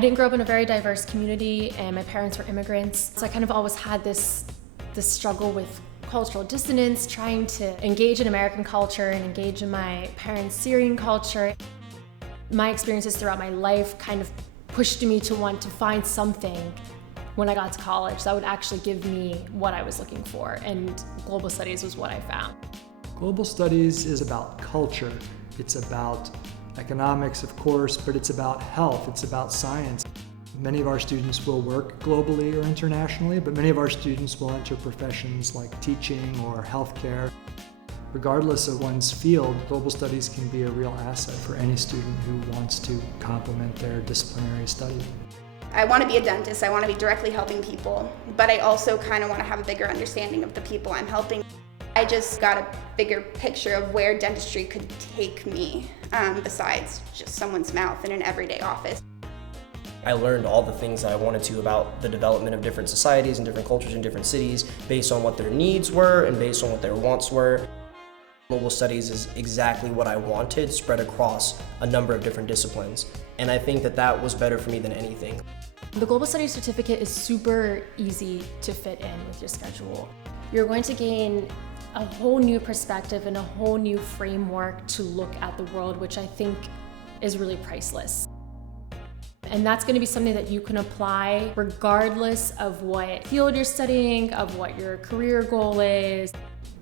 didn't grow up in a very diverse community, and my parents were immigrants, so I kind of always had this struggle with cultural dissonance, trying to engage in American culture and engage in my parents' Syrian culture. My experiences throughout my life kind of pushed me to want to find something when I got to college that would actually give me what I was looking for, and global studies was what I found. Global studies is about culture. It's about economics, of course, but it's about health, it's about science. Many of our students will work globally or internationally, but many of our students will enter professions like teaching or healthcare. Regardless of one's field, global studies can be a real asset for any student who wants to complement their disciplinary study. I want to be a dentist, I want to be directly helping people, but I also kind of want to have a bigger understanding of the people I'm helping. I just got a bigger picture of where dentistry could take me, besides just someone's mouth in an everyday office. I learned all the things that I wanted to about the development of different societies and different cultures in different cities based on what their needs were and based on what their wants were. Global studies is exactly what I wanted, spread across a number of different disciplines. And I think that that was better for me than anything. The Global Studies certificate is super easy to fit in with your schedule. You're going to gain a whole new perspective and a whole new framework to look at the world, which I think is really priceless. And that's going to be something that you can apply regardless of what field you're studying, of what your career goal is.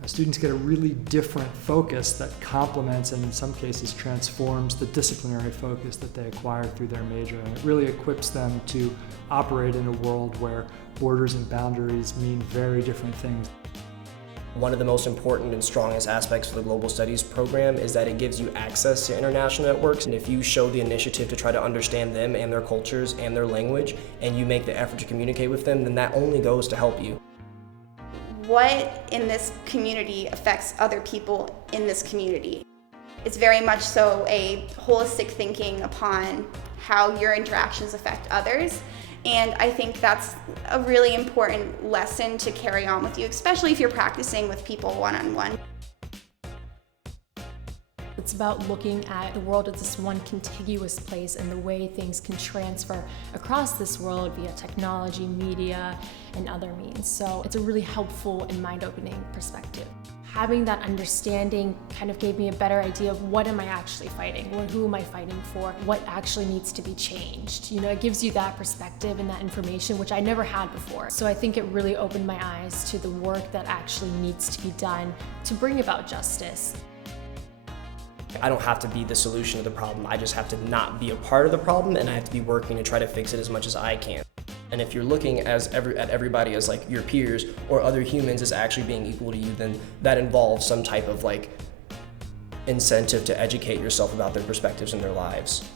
Students get a really different focus that complements and in some cases transforms the disciplinary focus that they acquired through their major. And it really equips them to operate in a world where borders and boundaries mean very different things. One of the most important and strongest aspects of the Global Studies program is that it gives you access to international networks, and if you show the initiative to try to understand them and their cultures and their language, and you make the effort to communicate with them, then that only goes to help you. What in this community affects other people in this community? It's very much so a holistic thinking upon how your interactions affect others. And I think that's a really important lesson to carry on with you, especially if you're practicing with people one-on-one. It's about looking at the world as this one contiguous place and the way things can transfer across this world via technology, media, and other means. So it's a really helpful and mind-opening perspective. Having that understanding kind of gave me a better idea of what am I actually fighting, or who am I fighting for, what actually needs to be changed. You know, it gives you that perspective and that information, which I never had before. So I think it really opened my eyes to the work that actually needs to be done to bring about justice. I don't have to be the solution to the problem, I just have to not be a part of the problem, and I have to be working to try to fix it as much as I can. And if you're looking at everybody as like your peers or other humans as actually being equal to you, then that involves some type of like incentive to educate yourself about their perspectives and their lives.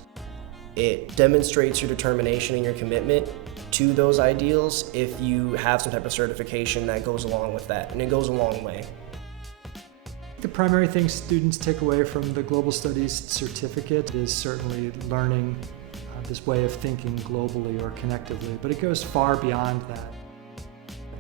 It demonstrates your determination and your commitment to those ideals if you have some type of certification that goes along with that, and it goes a long way. The primary thing students take away from the Global Studies certificate is certainly learning this way of thinking globally or connectively, but it goes far beyond that.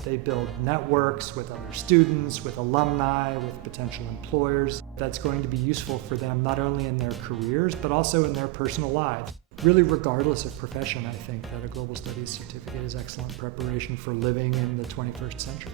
They build networks with other students, with alumni, with potential employers. That's going to be useful for them not only in their careers, but also in their personal lives. Really, regardless of profession, I think that a Global Studies certificate is excellent preparation for living in the 21st century.